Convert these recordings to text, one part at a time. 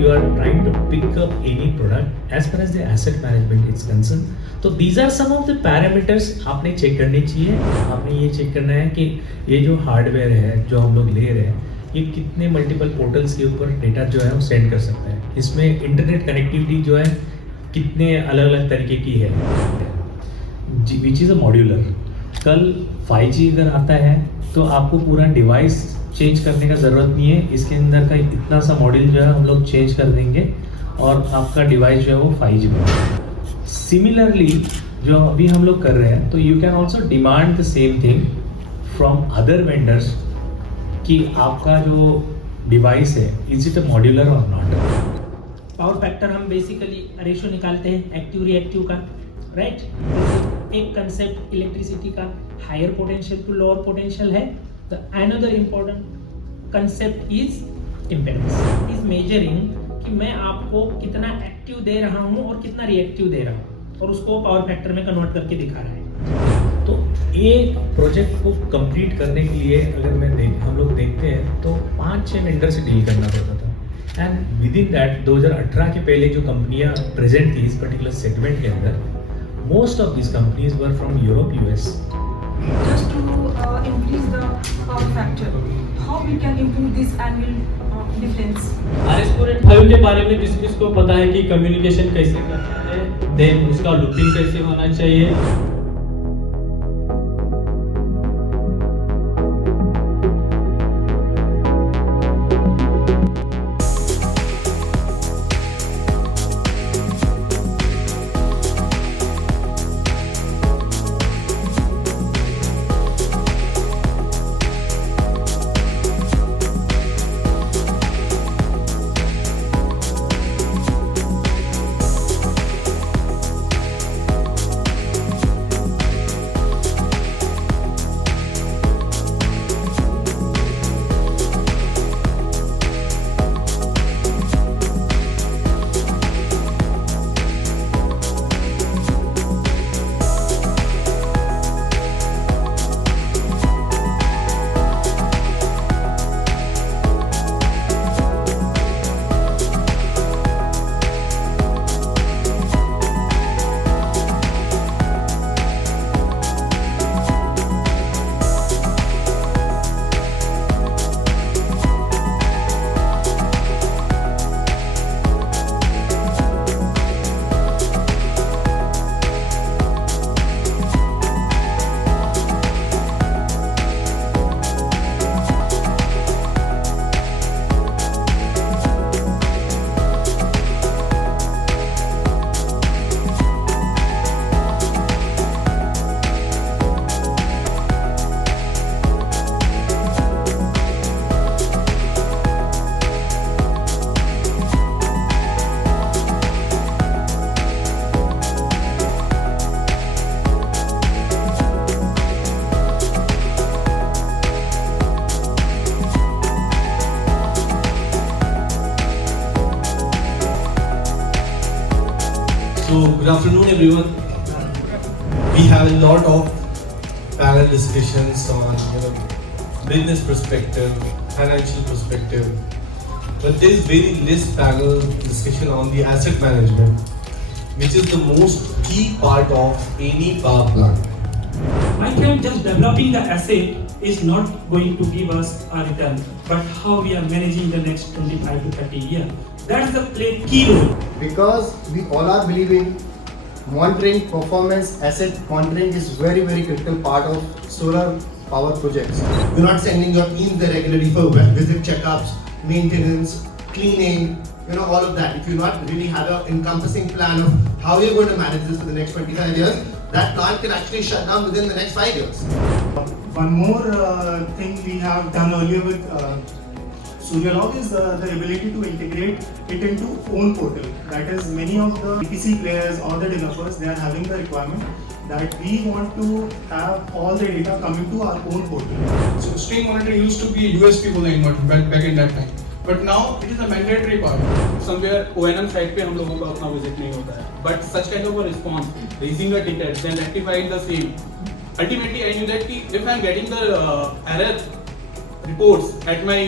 you are trying to pick up any product as far as the asset management is concerned. तो these are some of the parameters आपने check करने चाहिए. आपने ये check करना है कि ये जो हार्डवेयर है जो हम लोग ले रहे हैं ये कितने मल्टीपल पोर्टल्स के ऊपर डेटा जो है वो सेंड कर सकता है. इसमें इंटरनेट कनेक्टिविटी जो है कितने अलग अलग तरीके की है, विच इज़ अ मॉड्यूलर. कल 5G अगर आता है तो आपको पूरा डिवाइस चेंज करने का ज़रूरत नहीं है. इसके अंदर का इतना सा मॉड्यूल जो है हम लोग चेंज कर देंगे और आपका डिवाइस जो है वो 5G बनेगा. सिमिलरली जो अभी हम लोग कर रहे हैं तो you can also demand the same thing from other vendors कि आपका जो डिवाइस है is it a modular or not. Power factor हम बेसिकली रेशो निकालते हैं एक्टिव रिएक्टिव का, राइट. एक कंसेप्ट इलेक्ट्रिसिटी का higher potential to lower potential है. The another important concept is impedance. Is measuring कि मैं आपको कितना एक्टिव दे रहा हूँ और कितना रिएक्टिव दे रहा हूँ और उसको पावर फैक्टर में कन्वर्ट करके दिखा रहा है. तो एक प्रोजेक्ट को कंप्लीट करने के लिए अगर हम लोग देखते हैं तो 5-6 वेंडर से डील करना पड़ता था. एंड विद इन दैट 2018 के पहले जो कंपनियां प्रेजेंट थी इस पर्टिकुलर सेगमेंट के अंदर, most of this companies were from Europe, US. Just to increase the power factor, how we can improve this annual difference? RS-485 के बारे में किसको पता है कि कम्युनिकेशन कैसे करना है, देन उसका लूपिंग कैसे होना चाहिए. So, good afternoon everyone. We have a lot of panel discussions on business perspective, financial perspective, but there is very less panel discussion on the asset management, which is the most key part of any power plant. I think just developing the asset is not going to give us a return, but how we are managing the next 25 to 30 years. That's the key role. Because we all are believing monitoring performance, asset monitoring is very critical part of solar power projects. You're not sending your teams there regularly for visit checkups, maintenance, cleaning, all of that. If you not really have an encompassing plan of how you're going to manage this for the next 25 years, that plant can actually shut down within the next 5 years. One more thing we have done earlier with SuryaLogix is the ability to integrate it into own portal. That is, many of the EPC players or the developers, they are having the requirement that we want to have all the data coming to our own portal. So stream monitoring used to be USP for the inverter back in that time, but now it is a mandatory part. Somewhere O&M side पे हम लोगों का अपना visit नहीं होता है. But such kind of a response, raising a ticket, then rectifying the same. Ultimately, I knew that if I'm getting the error reports at my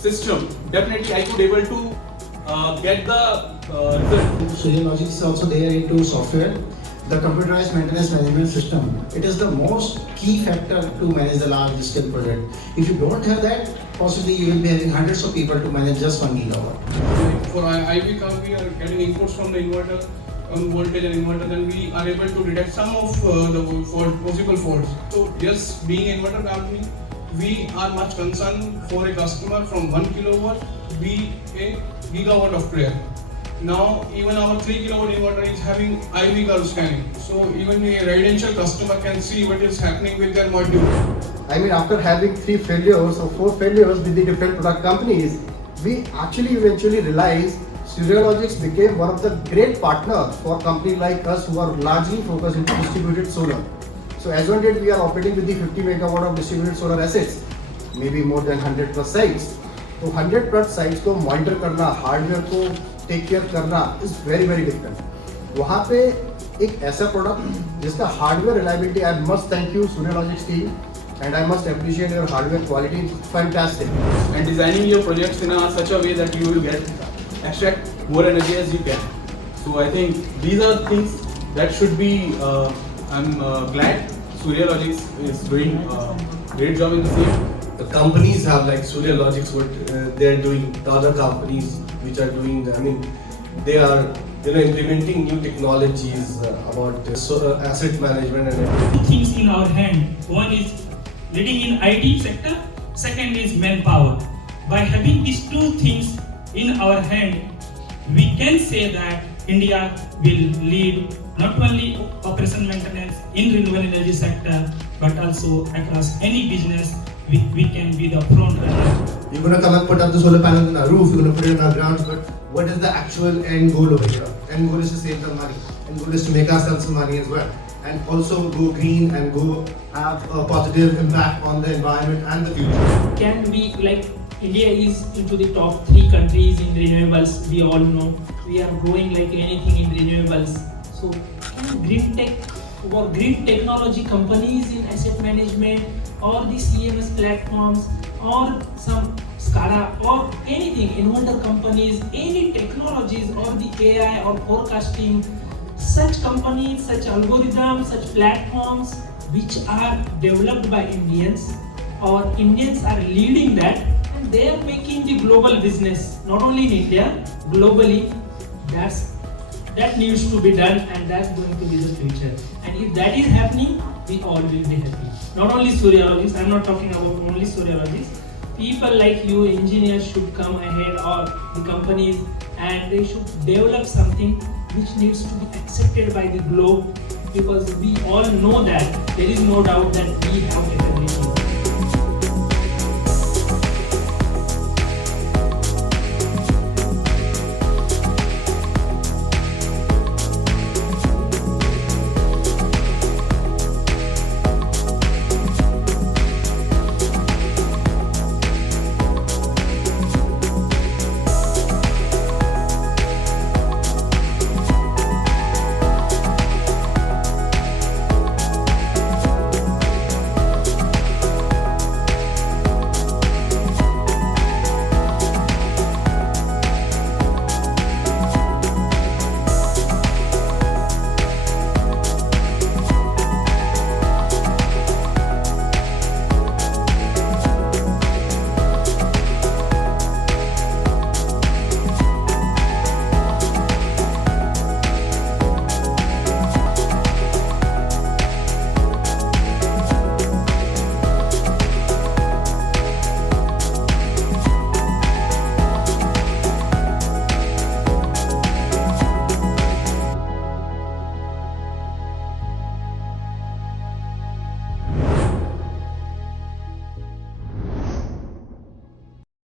system, definitely I could able to get the result. SuryaLogix is also there into software. The computerized maintenance management system. It is the most key factor to manage the large scale project. If you don't have that, possibly you will be having hundreds of people to manage just 1 gigawatt. For IV car, we are getting inputs from the inverter, on voltage and inverter, then we are able to detect some of the possible faults. So yes, being an inverter company, we are much concerned for a customer from 1 kilowatt be a gigawatt of prayer. Now even our 3 kilowatt inverter is having IV curve scanning. So even a residential customer can see what is happening with their module. I mean, after having 3 failures or 4 failures with the different product companies, we actually eventually realized SuryaLogix became one of the great partners for companies like us who are largely focused into distributed solar. So as on date, we are operating with the 50 megawatt of distributed solar assets, maybe more than 100 plus sites. तो 100 plus sites को monitor करना, hardware को take care करना is very very difficult. वहाँ पे एक ऐसा product जिसका hardware reliability, I must thank you SuryaLogix team and I must appreciate your hardware quality, fantastic. And designing your projects in such a way that you will extract more energy as you can. So I think these are things that should be. I'm glad SuryaLogix is doing a great job in the field. The companies have like SuryaLogix, what they are doing. The other companies which are doing, I mean, they are implementing new technologies about asset management and everything. Two things in our hand. One is leading in IT sector. Second is manpower. By having these two things in our hand, we can say that India will lead not only operation maintenance in renewable energy sector, but also across any business. We can be the front runner. You're going to come and put up the solar panels on our roof, you're going to put it on our grounds, but what is the actual end goal over here? End goal is to save the money. End goal is to make ourselves some money as well. And also go green and go have a positive impact on the environment and the future. Can we, like India is into the top 3 countries in renewables, we all know. We are growing like anything in renewables. So can green tech or green technology companies in asset management or the CMS platforms or some SCADA or anything, inverter companies, any technologies or the AI or forecasting, such companies, such algorithms, such platforms which are developed by Indians or Indians are leading that and they are making the global business, not only in India, globally. That needs to be done and that's going to be the future. And if that is happening, we all will be happy. Not only SuryaLogix, I'm not talking about only SuryaLogix. People like you, engineers, should come ahead or the companies and they should develop something which needs to be accepted by the globe, because we all know that there is no doubt that we have capability.